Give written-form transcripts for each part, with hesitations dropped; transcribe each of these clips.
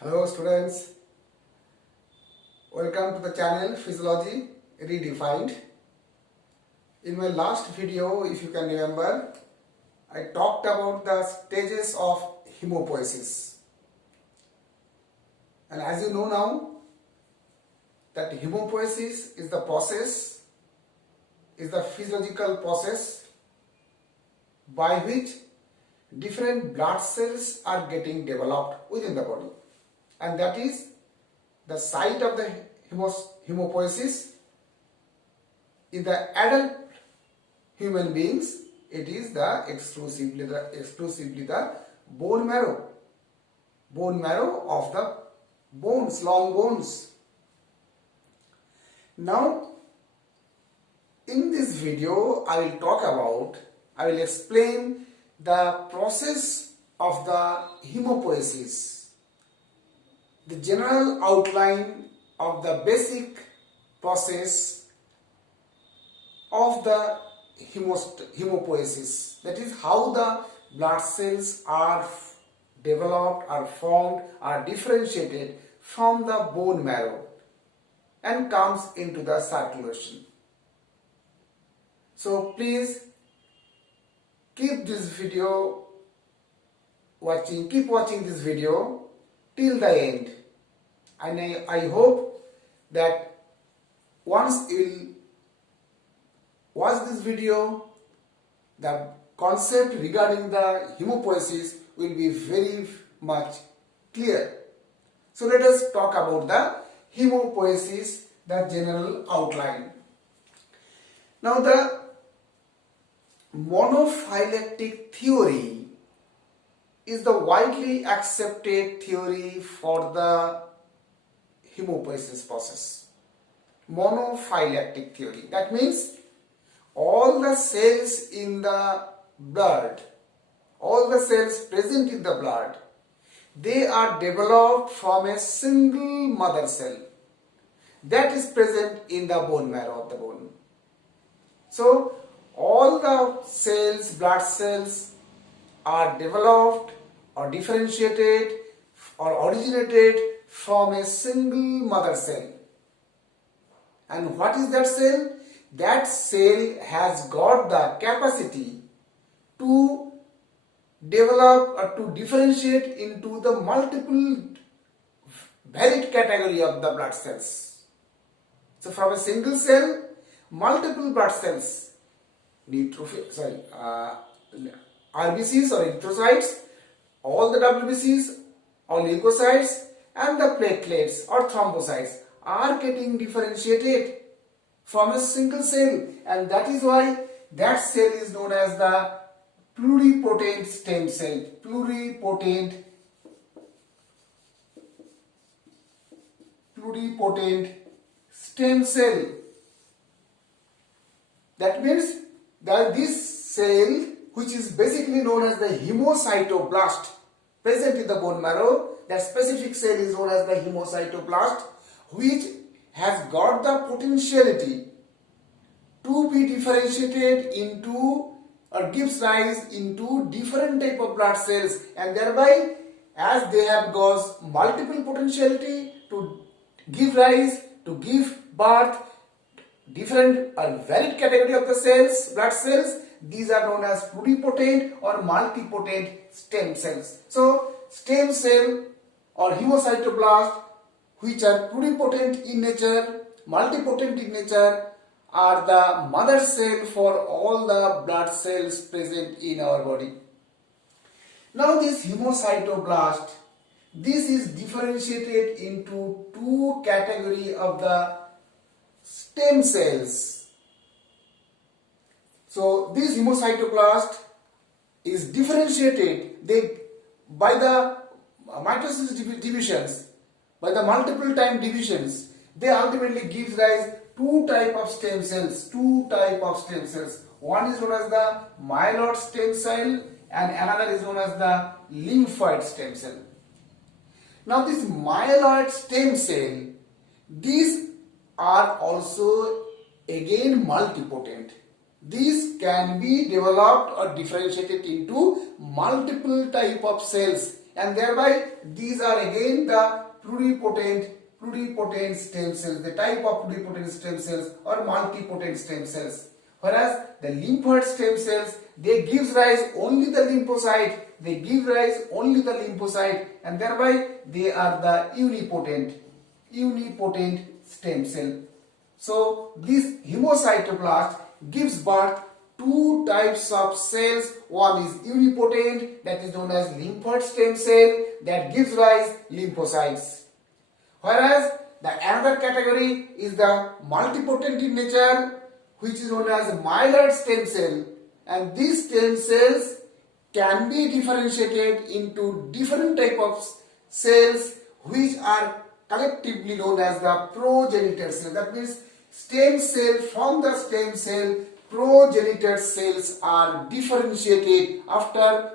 Hello students, welcome to the channel Physiology Redefined. In my last video, if you can remember, I talked about the stages of hemopoiesis. And as you know now, that hemopoiesis is the physiological process by which different blood cells are getting developed within the body. And that is the site of the hemopoiesis in the adult human beings. It is exclusively the bone marrow of the bones, long bones. Now, in this video, I will explain the process of the hemopoiesis, the general outline of the basic process of the hemopoiesis. That is how the blood cells are developed, are formed, are differentiated from the bone marrow and comes into the circulation. So please keep watching this video till the end. And I hope that once you watch this video, the concept regarding the hemopoiesis will be very much clear. So let us talk about the hemopoiesis, the general outline. Now the monophyletic theory is the widely accepted theory for the hemopoiesis process. Monophyletic theory. That means all the cells in the blood, all the cells present in the blood, they are developed from a single mother cell that is present in the bone marrow of the bone. So all the cells, blood cells, are developed or differentiated or originated from a single mother cell. And what is that cell? That cell has got the capacity to develop or to differentiate into the multiple varied category of the blood cells. So from a single cell, multiple blood cells, RBCs or erythrocytes, all the WBCs or leukocytes and the platelets or thrombocytes are getting differentiated from a single cell, and that is why that cell is known as the pluripotent stem cell. Pluripotent stem cell. That means that this cell, which is basically known as the hemocytoblast, present in the bone marrow, that specific cell is known as the hemocytoblast, which has got the potentiality to be differentiated into or gives rise into different type of blood cells, and thereby as they have got multiple potentiality to give rise, to give birth, different or varied category of the cells, blood cells, these are known as pluripotent or multipotent stem cells. So stem cell or hemocytoblast, which are pluripotent in nature, multipotent in nature, are the mother cell for all the blood cells present in our body. Now this hemocytoblast, this is differentiated into two categories of the stem cells. So this hemocytoblast is differentiated by the mitosis divisions, by the multiple time divisions. They ultimately give rise two type of stem cells. One is known as the myeloid stem cell and another is known as the lymphoid stem cell. Now this myeloid stem cell, these are also again multipotent. These can be developed or differentiated into multiple type of cells, and thereby these are again the pluripotent stem cells, the type of pluripotent stem cells or multipotent stem cells. Whereas the lymphoid stem cells, they gives rise only the lymphocyte, and thereby they are the unipotent stem cell. So this hemocytoblast gives birth two types of cells. One is unipotent, that is known as lymphoid stem cell, that gives rise lymphocytes. Whereas the another category is the multipotent in nature, which is known as myeloid stem cell, and these stem cells can be differentiated into different type of cells which are collectively known as the progenitor cell. That means stem cell from the stem cell, progenitor cells are differentiated after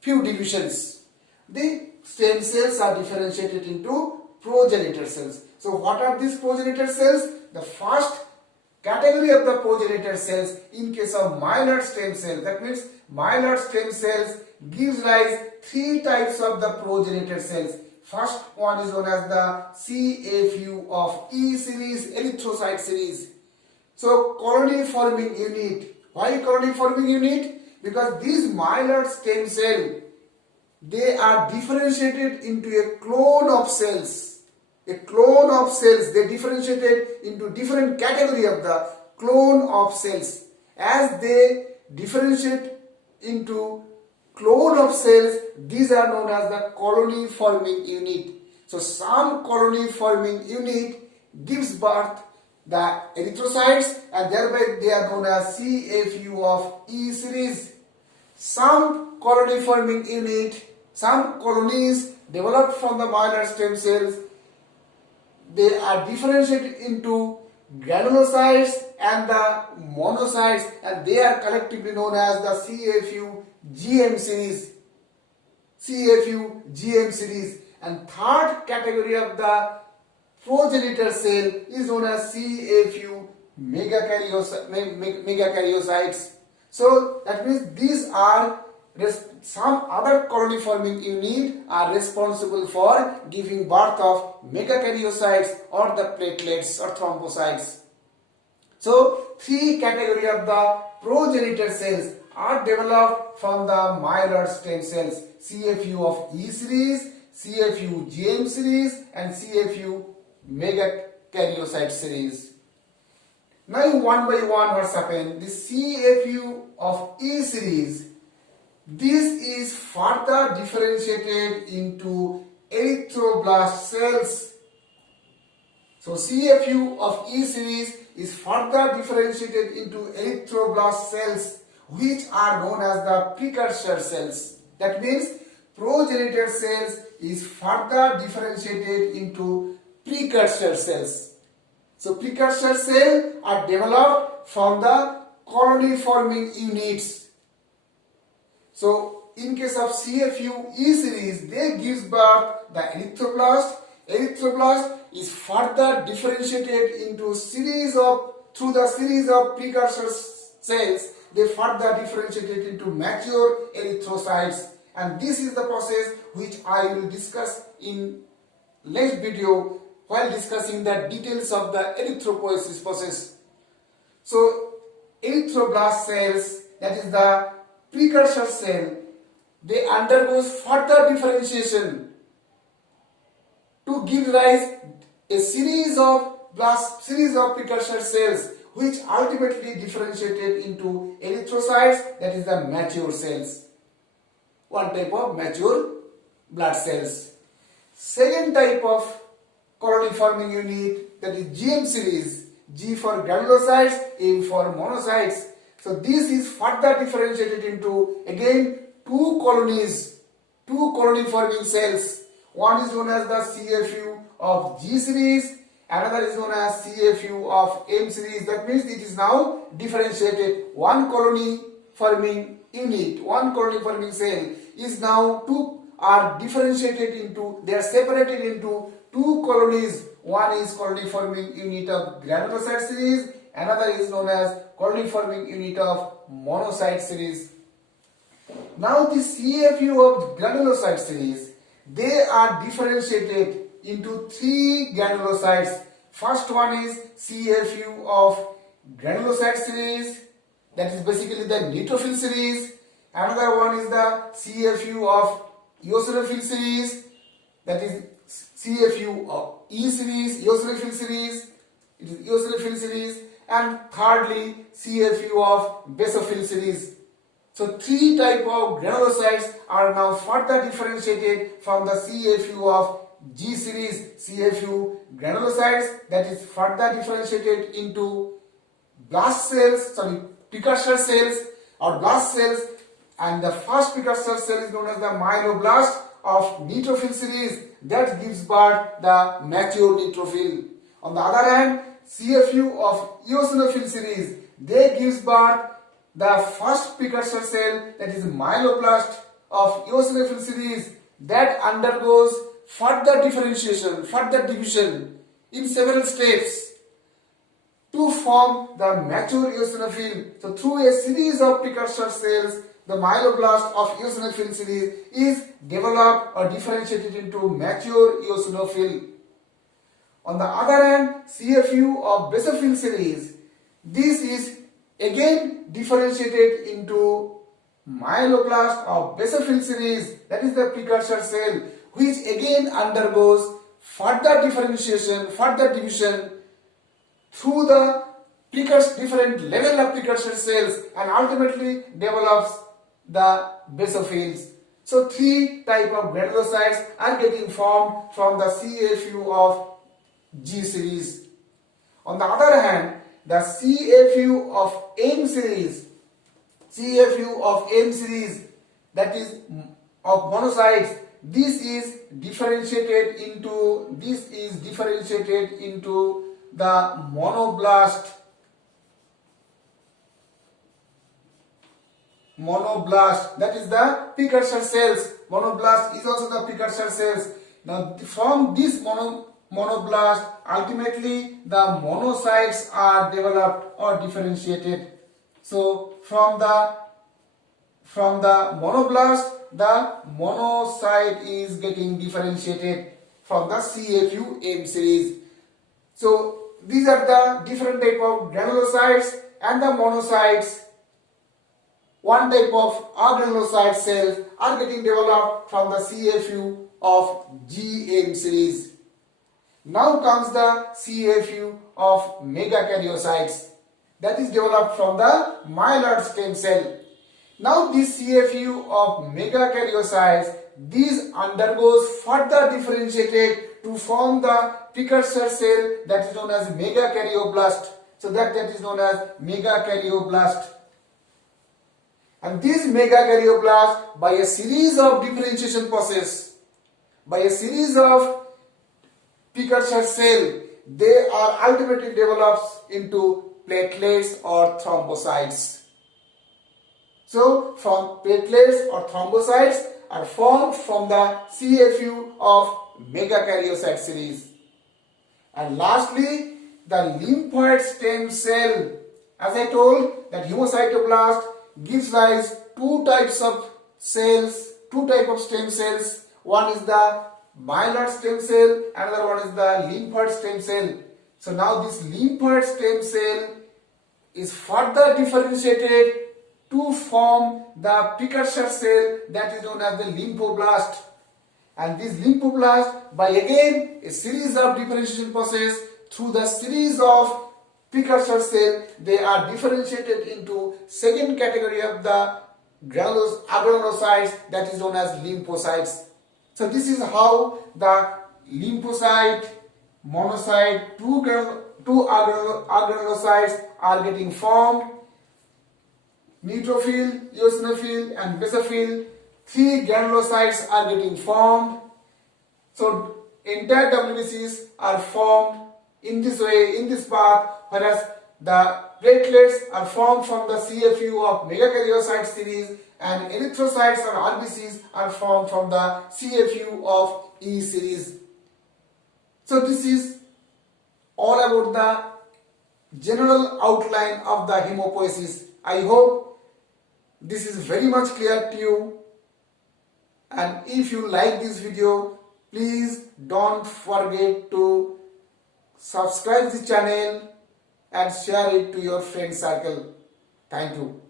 few divisions. The stem cells are differentiated into progenitor cells. So what are these progenitor cells? The first category of the progenitor cells in case of myeloid stem cell, that means myeloid stem cells gives rise three types of the progenitor cells. First one is known as the CFU of E series, erythrocyte series. So colony forming unit. Why colony forming unit? Because these myeloid stem cell, they are differentiated into a clone of cells. They differentiated into different category of the clone of cells. As they differentiate into clone of cells, these are known as the colony forming unit. So some colony forming unit gives birth the erythrocytes, and thereby they are known as CFU of E series. Some colony forming unit, some colonies developed from the myeloid stem cells, they are differentiated into granulocytes and the monocytes, and they are collectively known as the CFU GM series. And third category of the progenitor cell is known as CFU megakaryocytes. So that means these are some other colony forming unit are responsible for giving birth of megakaryocytes or the platelets or thrombocytes. So three category of the progenitor cells are developed from the myeloid stem cells: CFU of E series, CFU GM series, and CFU megakaryocyte series. Now one by one what's happened? The CFU of E series, this is further differentiated into erythroblast cells. So CFU of E series is further differentiated into erythroblast cells, which are known as the precursor cells. That means progenitor cells is further differentiated into precursor cells. So precursor cells are developed from the colony forming units. So in case of CFU E series, they gives birth the erythroblast. Erythroblast is further differentiated into through the series of precursor cells. They further differentiated into mature erythrocytes, and this is the process which I will discuss in next video while discussing the details of the erythropoiesis process. So erythroblast cells, that is the precursor cell, they undergoes further differentiation to give rise a series of precursor cells, which ultimately differentiated into erythrocytes, that is the mature cells. One type of mature blood cells. Second type of colony forming unit, that is GM series, G for granulocytes, M for monocytes. So this is further differentiated into again two colony forming cells. One is known as the CFU of G series, another is known as CFU of M series. That means it is now differentiated. One colony forming unit, one colony forming cell is now are differentiated into, they are separated into two colonies. One is colony forming unit of granulocyte series, another is known as colony forming unit of monocyte series. Now the CFU of granulocyte series, they are differentiated into three granulocytes. First one is CFU of granulocyte series, that is basically the neutrophil series. Another one is the CFU of eosinophil series, that is CFU of E series, eosinophil series, it is eosinophil series, and thirdly CFU of basophil series. So three type of granulocytes are now further differentiated from the CFU of G series, CFU granulocytes, that is further differentiated into blast cells, precursor cells or blast cells, and the first precursor cell is known as the myeloblast of neutrophil series, that gives birth the mature neutrophil. On the other hand, CFU of eosinophil series, they gives birth the first precursor cell, that is myeloblast of eosinophil series, that undergoes further differentiation, further division in several steps to form the mature eosinophil. So through a series of precursor cells, the myeloblast of eosinophil series is developed or differentiated into mature eosinophil. On the other hand, CFU of basophil series, this is again differentiated into myeloblast of basophil series, that is the precursor cell, which again undergoes further differentiation, further division through the different level of precursor cells, and ultimately develops the basophils. So three type of granulocytes are getting formed from the CFU of G series. On the other hand, the CFU of M series, that is of monocytes, this is differentiated into the monoblast, that is the precursor cells. Monoblast is also the precursor cells. Now from this monoblast, ultimately the monocytes are developed or differentiated. So from the monoblast, the monocyte is getting differentiated from the CFU M series. So these are the different type of granulocytes and the monocytes. One type of agranulocyte cells are getting developed from the CFU of GM series. Now comes the CFU of megakaryocytes, that is developed from the myeloid stem cell. Now this CFU of megakaryocytes, this undergoes further differentiated to form the precursor cell, that is known as megakaryoblast. So that is known as megakaryoblast. And this megakaryoblast, by a series of differentiation process, by a series of precursor cell, they are ultimately developed into platelets or thrombocytes. So from platelets or thrombocytes are formed from the CFU of megakaryocyte series. And lastly, the lymphoid stem cell. As I told, that hemocytoblast gives rise two types of cells, two types of stem cells. One is the myeloid stem cell, another one is the lymphoid stem cell. So now this lymphoid stem cell is further differentiated to form the precursor cell, that is known as the lymphoblast. And this lymphoblast, by again a series of differentiation process through the series of precursor cell, they are differentiated into second category of the agranulocytes, that is known as lymphocytes. So this is how the lymphocyte, monocyte, two agranulocytes are getting formed. Neutrophil, eosinophil and basophil, three granulocytes are getting formed. So entire WBCs are formed in this way, in this path, whereas the platelets are formed from the CFU of megakaryocyte series, and erythrocytes or RBCs are formed from the CFU of E series. So this is all about the general outline of the hemopoiesis. I hope This is very much clear to you. And if you like this video, please don't forget to subscribe the channel and share it to your friend circle. Thank you.